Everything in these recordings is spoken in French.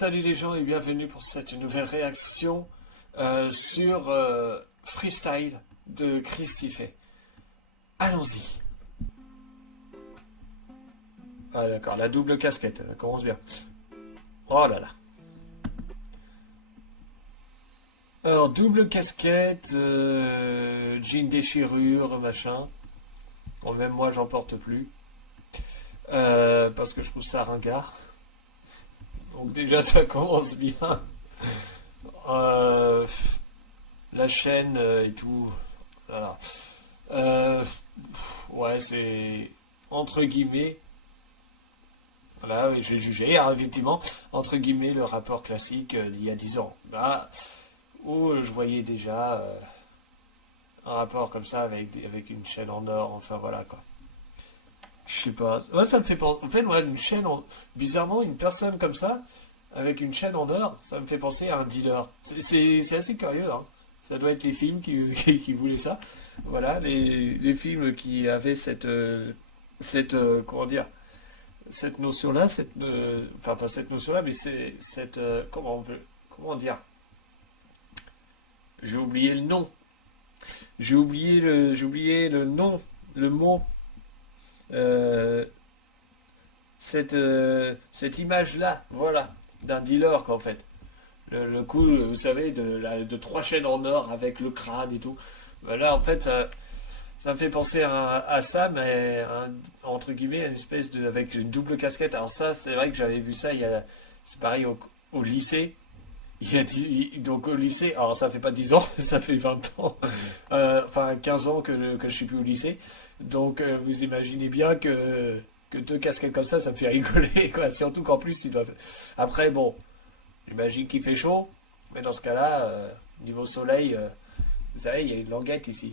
Salut les gens et bienvenue pour cette nouvelle réaction sur Freestyle de Christifé. Allons-y. Ah d'accord, la double casquette, elle commence bien. Oh là là. Alors, double casquette, jean déchirure, machin. Bon, même moi, j'en porte plus. Parce que je trouve ça ringard. Donc déjà, ça commence bien. Euh, la chaîne et tout. Voilà. Euh, ouais, c'est entre guillemets. Voilà, je vais juger, hein, effectivement, entre guillemets, le rapport classique d'il y a 10 ans. Là, où je voyais déjà un rapport comme ça avec une chaîne en or, enfin voilà quoi. Je sais pas. Moi, ça me fait penser. En fait, moi, une chaîne en. Bizarrement, une personne comme ça, avec une chaîne en or, ça me fait penser à un dealer. C'est assez curieux, hein. Ça doit être les films qui voulaient ça. Voilà, les films qui avaient comment dire, cette notion-là, enfin, pas cette notion-là, mais c'est cette. Comment dire? J'ai oublié le nom. J'ai oublié le nom, le mot. euh, cette image-là, voilà, d'un dealer, quoi, en fait. Le coup, vous savez, de trois chaînes en or avec le crâne et tout. Voilà, en fait, ça me fait penser à ça, mais entre guillemets, une espèce de, avec une double casquette. Alors ça, c'est vrai que j'avais vu ça, c'est pareil au lycée. Donc au lycée, alors ça fait pas 10 ans, ça fait 20 ans, enfin 15 ans que je suis plus au lycée. Donc vous imaginez bien que deux casquettes comme ça me fait rigoler, quoi. Surtout qu'en plus, ils doivent. Après, bon, j'imagine qu'il fait chaud, mais dans ce cas-là, niveau soleil, vous savez, il y a une languette ici.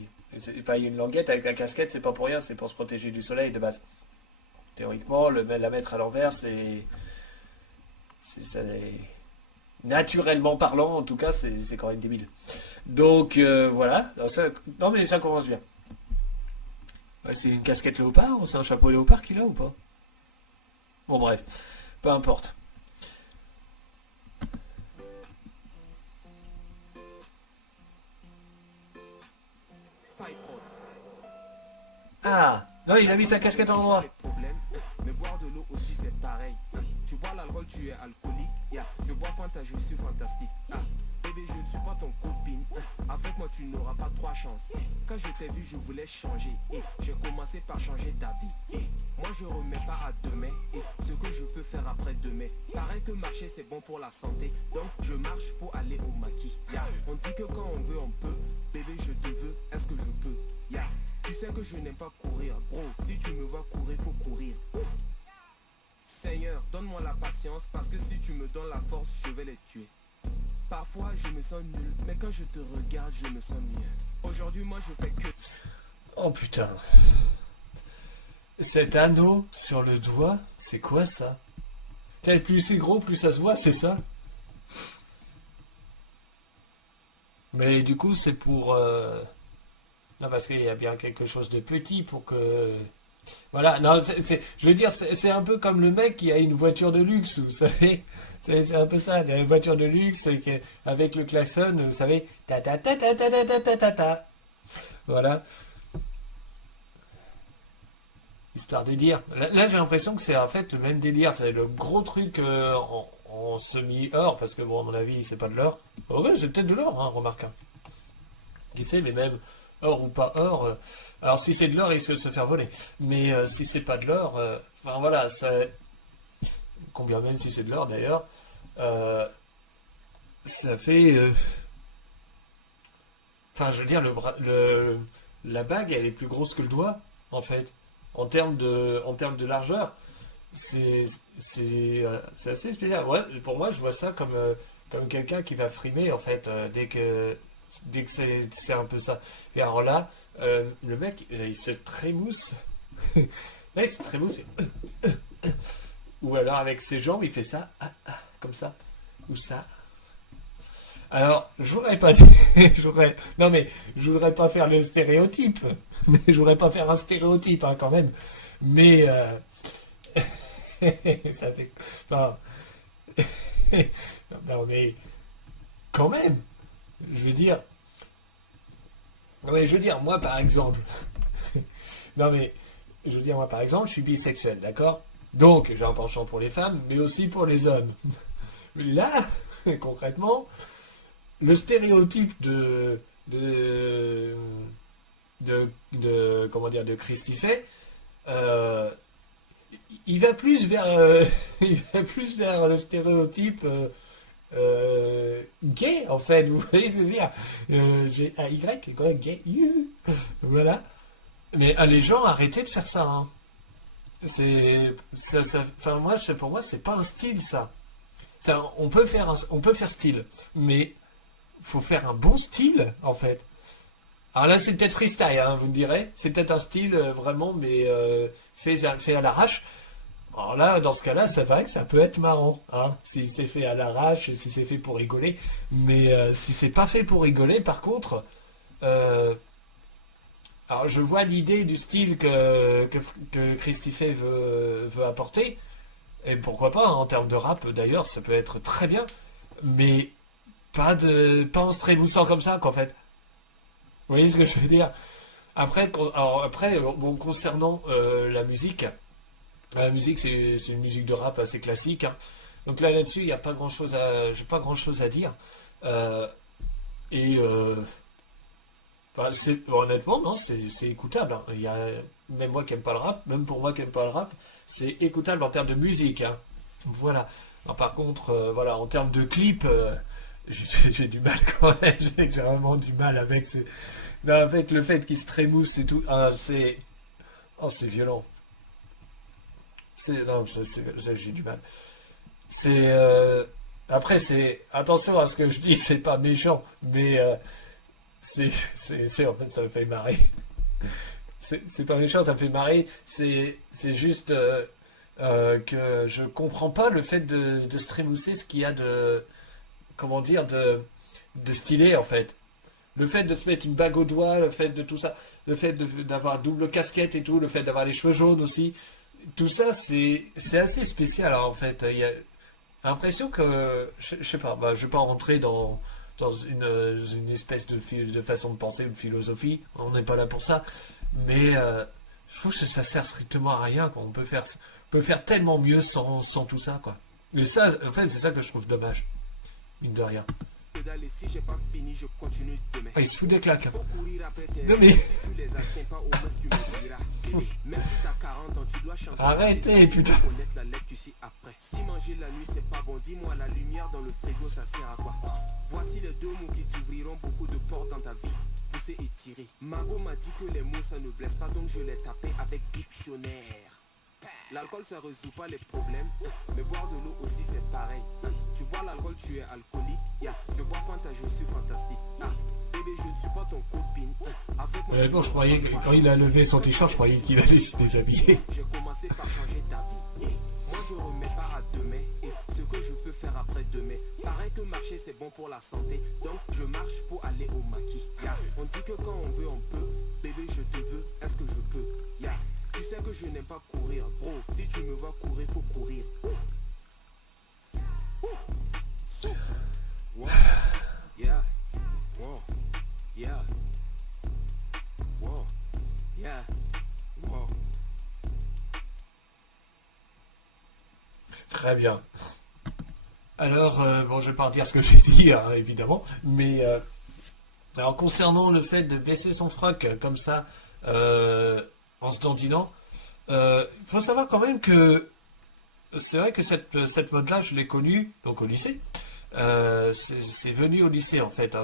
Enfin, il y a une languette avec la casquette, c'est pas pour rien, c'est pour se protéger du soleil de base. Théoriquement, la mettre à l'envers, naturellement parlant, en tout cas, c'est quand même débile. Donc voilà. Non mais ça commence bien. Ouais, c'est une casquette léopard ou c'est un chapeau léopard qu'il a ou pas? Bon bref, peu importe. Ah, non, il a mis sa casquette en noir. Mais boire de l'eau aussi c'est pareil. Tu bois l'alcool, tu es alcoolique. Je bois Fanta, je suis fantastique. Bébé, je ne suis pas ton copine. Avec moi, tu n'auras pas trois chances. Quand je t'ai vu, je voulais changer. J'ai commencé par changer d'avis. Moi, je remets pas à demain. Ce que je peux faire après demain. Pareil que marcher, c'est bon pour la santé. Donc, je marche pour aller au maquis. On dit que quand on veut, on peut. Bébé, je te veux. Est-ce que je peux? Tu sais que je n'aime pas courir, bro. Si tu me vois courir, faut courir. Seigneur, donne-moi la patience, parce que si tu me donnes la force, je vais les tuer. Parfois, je me sens nul, mais quand je te regarde, je me sens mieux. Aujourd'hui, moi, je fais que... Oh putain. Cet anneau sur le doigt, c'est quoi ça? Putain, plus c'est gros, plus ça se voit, c'est ça? Mais du coup, c'est pour... Non, parce qu'il y a bien quelque chose de petit pour que... Voilà, non, je veux dire, c'est un peu comme le mec qui a une voiture de luxe, vous savez. C'est un peu ça, il a une voiture de luxe avec le klaxon, vous savez, ta ta ta ta ta ta ta ta ta ta. Voilà, histoire de dire. Là, j'ai l'impression que c'est en fait le même délire, c'est le gros truc en semi-or, parce que bon, à mon avis, c'est pas de l'or. Oh, ouais, c'est peut-être de l'or, hein, remarque, hein. Qui sait, mais même or ou pas or. Alors si c'est de l'or, il risque de se faire voler. Mais si c'est pas de l'or, enfin voilà, combien même si c'est de l'or d'ailleurs, euh, ça fait. Enfin, je veux dire, la bague, elle est plus grosse que le doigt, en fait, en termes de largeur. C'est, c'est assez spécial. Ouais, pour moi, je vois ça comme quelqu'un qui va frimer, en fait, dès que c'est un peu ça. Et alors là, le mec, il se trémousse. Là, il se trémousse. Ou alors avec ses jambes, il fait ça, comme ça. Ou ça. Alors, je voudrais pas dire. Non, mais je voudrais pas faire le stéréotype. Mais je voudrais pas faire un stéréotype, hein, quand même. Mais. Ça fait. Enfin, Non mais quand même, je veux dire. Non mais je veux dire, moi par exemple. Non mais je veux dire, moi par exemple, je suis bisexuel, d'accord? Donc j'ai un penchant pour les femmes, mais aussi pour les hommes. Là, concrètement, le stéréotype comment dire, de Christifet, euh, il va plus vers il va plus vers le stéréotype gay en fait, vous voyez ce que je veux dire, G-A-Y, quoi, gay, voilà. Mais les gens, arrêtez de faire ça, hein. Enfin moi, pour moi, c'est pas un style ça. On peut faire style, mais faut faire un bon style en fait. Alors là, c'est peut-être freestyle, hein, vous me direz. C'est peut-être un style vraiment, mais fait à l'arrache. Alors là, dans ce cas-là, c'est vrai que ça peut être marrant, hein, si c'est fait à l'arrache, si c'est fait pour rigoler. Mais si c'est pas fait pour rigoler, par contre, euh, alors je vois l'idée du style que Christifé veut apporter. Et pourquoi pas, hein, en termes de rap, d'ailleurs, ça peut être très bien. Mais pas en se trémoussant comme ça, qu'en fait. Vous voyez ce que je veux dire? Après, bon, concernant la musique, c'est une musique de rap assez classique, hein. Donc là-dessus, il n'y a pas grand-chose j'ai pas grand-chose à dire. Euh, et enfin, honnêtement, non, c'est écoutable, hein. Même moi qui aime pas le rap, même pour moi qui aime pas le rap, c'est écoutable en termes de musique, hein. Voilà. Alors, par contre, voilà, en termes de clip, j'ai du mal quand même. J'ai vraiment du mal avec le fait qu'il se trémousse et tout. Ah, c'est violent. Non, j'ai du mal. C'est après attention à ce que je dis, c'est pas méchant, mais en fait ça me fait marrer. C'est pas méchant, ça me fait marrer. C'est juste que je comprends pas le fait de se trémousser, ce qu'il y a de comment dire de stylé en fait. Le fait de se mettre une bague au doigt, le fait de tout ça, le fait d'avoir double casquette et tout, le fait d'avoir les cheveux jaunes aussi, tout ça c'est assez spécial, hein, en fait. Il y a l'impression que je sais pas, bah, je vais pas rentrer dans une espèce de façon de penser, une philosophie. On n'est pas là pour ça, mais je trouve que ça sert strictement à rien, quoi. On peut faire tellement mieux sans tout ça, quoi. Mais ça, en fait, c'est ça que je trouve dommage, mine de rien. Et si j'ai pas fini, je continue demain. Ah, il se fout des claques, hein. Faut courir après tes Non rêves, mais si tu les atteins pas, au moins tu me diras. Bébé, même si t'as 40 ans, tu dois chanter. arrêtez, putain. Connaître la lettre, tu sais après. Si manger la nuit c'est pas bon, dis-moi la lumière dans le frigo, ça sert à quoi? Voici les deux mots qui t'ouvriront beaucoup de portes dans ta vie. Pousser et tirer. Margot m'a dit que les mots ça ne blesse pas, donc je l'ai tapé avec dictionnaire. L'alcool ça résout pas les problèmes, mais boire de l'eau aussi c'est pareil. Tu bois l'alcool, tu es alcoolique. Je bois Fanta, je suis fantastique. Bébé, je ne suis pas ton copine. Avec moi, Honnêtement, je croyais que quand il a levé son t-shirt, je croyais qu'il allait se déshabiller. j'ai commencé par changer d'avis. Moi je remets pas à demain et ce que je peux faire après demain. Paraît que marcher c'est bon pour la santé, donc je marche pour aller au maquis. On dit que quand on veut on peut. Bébé, je te veux, est-ce que je peux? Tu sais que je n'aime pas courir, bro. Si tu me vois courir, faut courir. Wow. Yeah. Wow. Yeah. Wow. Yeah. Wow. Très bien. Alors, bon, je vais pas dire ce que j'ai dit, hein, évidemment, mais alors concernant le fait de baisser son froc comme ça, en se dandinant, faut savoir quand même que c'est vrai que cette mode-là, je l'ai connue donc au lycée. C'est venu au lycée en fait, hein.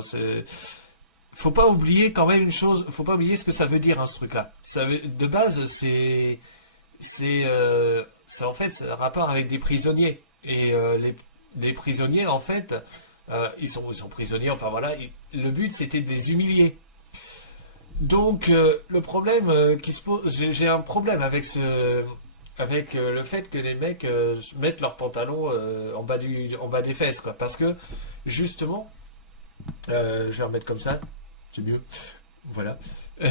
Faut pas oublier quand même une chose, faut pas oublier ce que ça veut dire, hein, ce truc-là. De base, c'est en fait c'est un rapport avec des prisonniers. Et les prisonniers, en fait, ils sont prisonniers, enfin voilà, le but c'était de les humilier. Donc le problème qui se pose, j'ai un problème avec le fait que les mecs mettent leurs pantalons en bas des fesses, quoi. Parce que justement, je vais remettre comme ça, c'est mieux. Voilà. Vous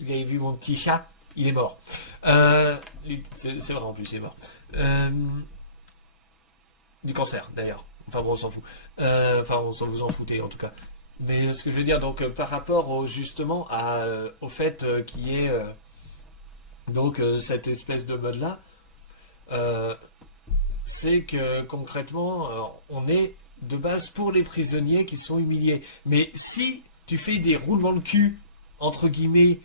avez vu mon petit chat, il est mort. C'est vrai en plus, il est mort. Du cancer d'ailleurs. Enfin bon, on s'en fout. Enfin, vous en foutez en tout cas. Mais ce que je veux dire, donc par rapport justement au fait qu'il y ait donc cette espèce de mode-là, c'est que concrètement, on est de base pour les prisonniers qui sont humiliés. Mais si tu fais des roulements de cul, entre guillemets,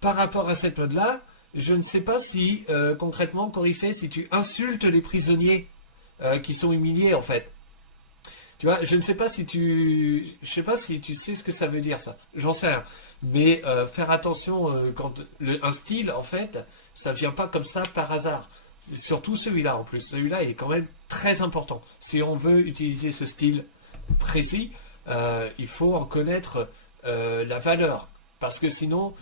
par rapport à cette mode-là, je ne sais pas si concrètement, Corifée, si tu insultes les prisonniers qui sont humiliés en fait. Tu vois, je ne sais pas si je sais pas si tu sais ce que ça veut dire ça. J'en sais rien. Mais faire attention quand un style, en fait, ça vient pas comme ça par hasard. Surtout celui-là en plus. Celui-là, il est quand même très important. Si on veut utiliser ce style précis, il faut en connaître la valeur. Parce que sinon,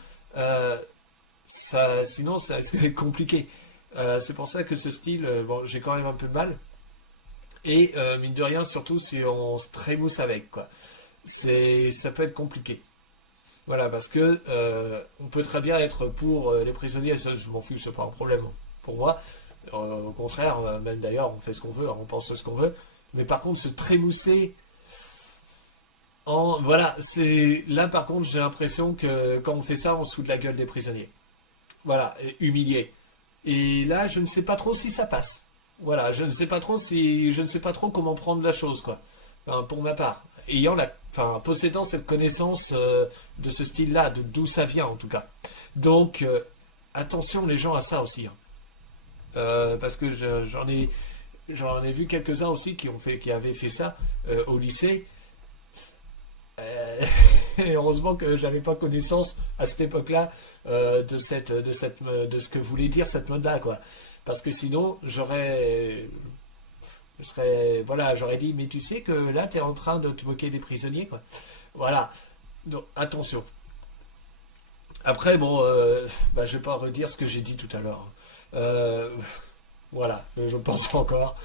sinon ça risque d'être compliqué. C'est pour ça que ce style, bon, j'ai quand même un peu de mal. Et mine de rien, surtout si on se trémousse avec, quoi. Ça peut être compliqué. Voilà, parce que on peut très bien être pour les prisonniers, ça je m'en fiche, c'est pas un problème pour moi. Au contraire, même d'ailleurs, on fait ce qu'on veut, on pense ce qu'on veut. Mais par contre, se trémousser voilà, c'est là par contre, j'ai l'impression que quand on fait ça, on se fout de la gueule des prisonniers. Voilà, humilié. Et là, je ne sais pas trop si ça passe. Voilà, je ne sais pas trop comment prendre la chose, quoi. Enfin, pour ma part, possédant cette connaissance de ce style-là, de d'où ça vient en tout cas. Donc, attention les gens à ça aussi, hein. Parce que j'en ai vu quelques-uns aussi qui avaient fait ça au lycée. Et heureusement que j'avais pas connaissance à cette époque-là de ce que voulait dire cette mode-là, quoi. Parce que sinon, j'aurais dit, mais tu sais que là, tu es en train de te moquer des prisonniers, quoi. Voilà. Donc, attention. Après, bon, je vais pas redire ce que j'ai dit tout à l'heure. Voilà, je pense encore.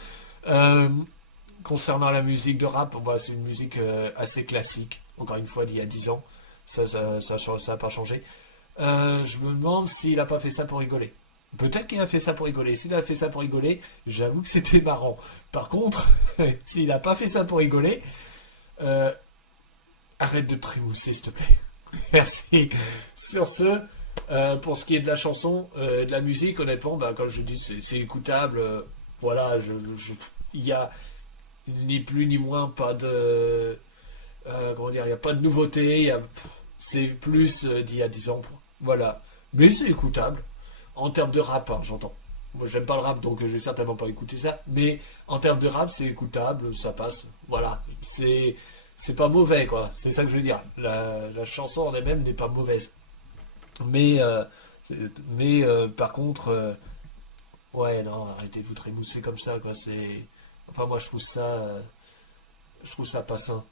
Concernant la musique de rap, c'est une musique assez classique. Encore une fois, d'il y a 10 ans. Ça n'a pas changé. Je me demande s'il n'a pas fait ça pour rigoler. Peut-être qu'il a fait ça pour rigoler. S'il a fait ça pour rigoler, j'avoue que c'était marrant. Par contre, s'il n'a pas fait ça pour rigoler, arrête de trémousser, s'il te plaît. Merci. Sur ce, pour ce qui est de la chanson, de la musique, honnêtement, comme je dis, c'est écoutable. Voilà, il y a ni plus ni moins pas de... comment dire, il n'y a pas de nouveauté. C'est plus d'il y a 10 ans. Voilà. Mais c'est écoutable. En termes de rap, hein, j'entends. Moi, j'aime pas le rap, donc je vais certainement pas écouter ça. Mais en termes de rap, c'est écoutable, ça passe. Voilà. C'est pas mauvais, quoi. C'est ça que je veux dire. La chanson en elle-même n'est pas mauvaise. Mais par contre, ouais, non, arrêtez de vous trémousser comme ça, quoi. Enfin, moi, je trouve ça pas sain.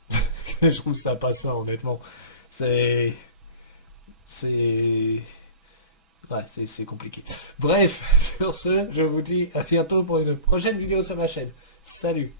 Je trouve ça pas sain, honnêtement. C'est... Ouais, c'est compliqué. Bref, sur ce, je vous dis à bientôt pour une prochaine vidéo sur ma chaîne. Salut!